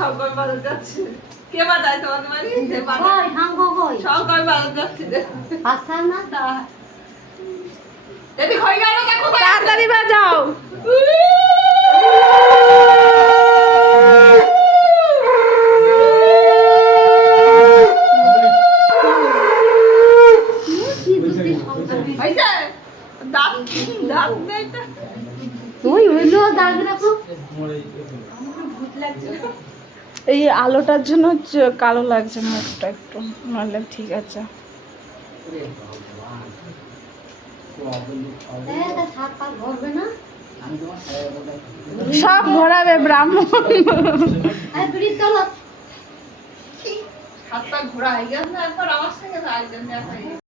সকাল বাজার যাচ্ছে কে বাজায় তোমাদের বাড়ি কই হাঙ্গো কই সকাল বাজার যাচ্ছে আচ্ছা না তা এদিক হয়ে গেল দেখো তাড়াতাড়ি বাজাও। হইছে দাঁত দাঁত নেই তো ওই হইলো দাগ রাখো ভূত লাগছে এই আলোটার জন্য কালো লাগছে মুখটা একটু, নাহলে ঠিক আছে। তা সাত পাক ভরবে না সব ঘোরাবে ব্রাহ্মণ। আরে ব্রিজ চলো হাত পা ঘোরা হয়ে গেছে না একবার আমার সঙ্গে একজন দেখা